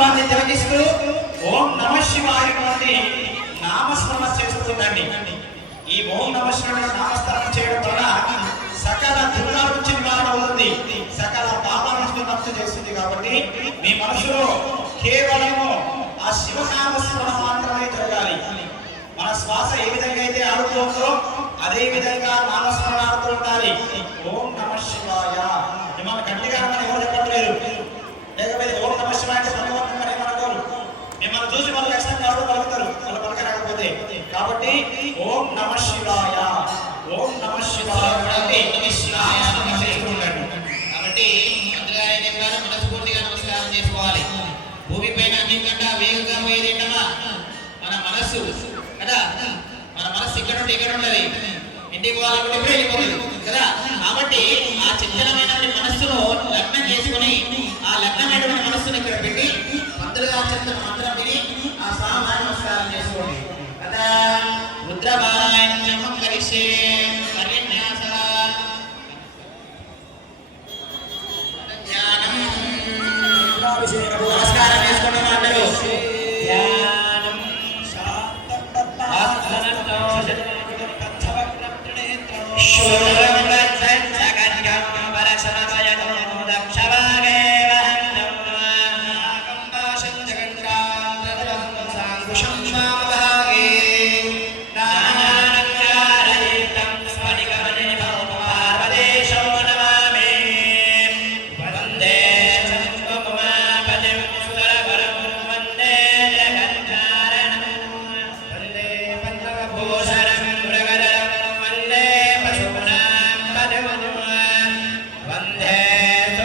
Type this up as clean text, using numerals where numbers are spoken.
నామస్మరణాన్ని తిలకిస్తూ ఓం నమ శివాయ నుండి నామస్మరణ చేస్తుందండి. ఈ ఓం నమ శివాయ నామస్మరణ చేయడం వల్ల సకల దుర్గా నుంచి నివారణ అవుతుంది, సకల పాపాల నుంచి నష్టం చేస్తుంది. కాబట్టి మీ మనసులో కేవలము ఆ శివనామస్మరణ మాత్రమే జరగాలి. మన శ్వాస ఏ విధంగా అయితే ఆడుతుందో అదే విధంగా నామస్మరణ ఆడుతూ ఉండాలి. ఓం నమ శివాయ మిమ్మల్ని గట్టిగా మనం ఎవరు చెప్పట్లేదు, లేకపోతే ఓం నమ శివాయ అంటే భగవంతుని ఏమనుకోరు, మిమ్మల్ని చూసి వాళ్ళు ఖచ్చితంగా ఎవరు పలుకుతారు, వాళ్ళు పలకరాకపోతే. కాబట్టి ఓం నమ శివాయ, ఓం నమ శివాయ కాబట్టి మనస్ఫూర్తిగా నమస్కారం చేసుకోవాలి. భూమిపైన అన్నింటికంటే వేగంగా పోయేదేంటమ్మా మన మనస్సు కదా. మన మనస్సు ఇక్కడ నుండి ఎక్కడ ఉండదు, ఇంటికి పోవాలనుకుంటే ఎప్పుడు వెళ్ళిపోతుంది కదా. కాబట్టి ఆ చంచలమైనటువంటి మనస్సును లగ్నం చేసుకుని ఆ లగ్నమైనటువంటి మనస్సును ఇక్కడ పెట్టి మంత్రులుగా చెప్తున్న మంత్రం విని ఆ స్వామి నమస్కారం చేసుకోండి కదా. రుద్రపారాయణం కలిసే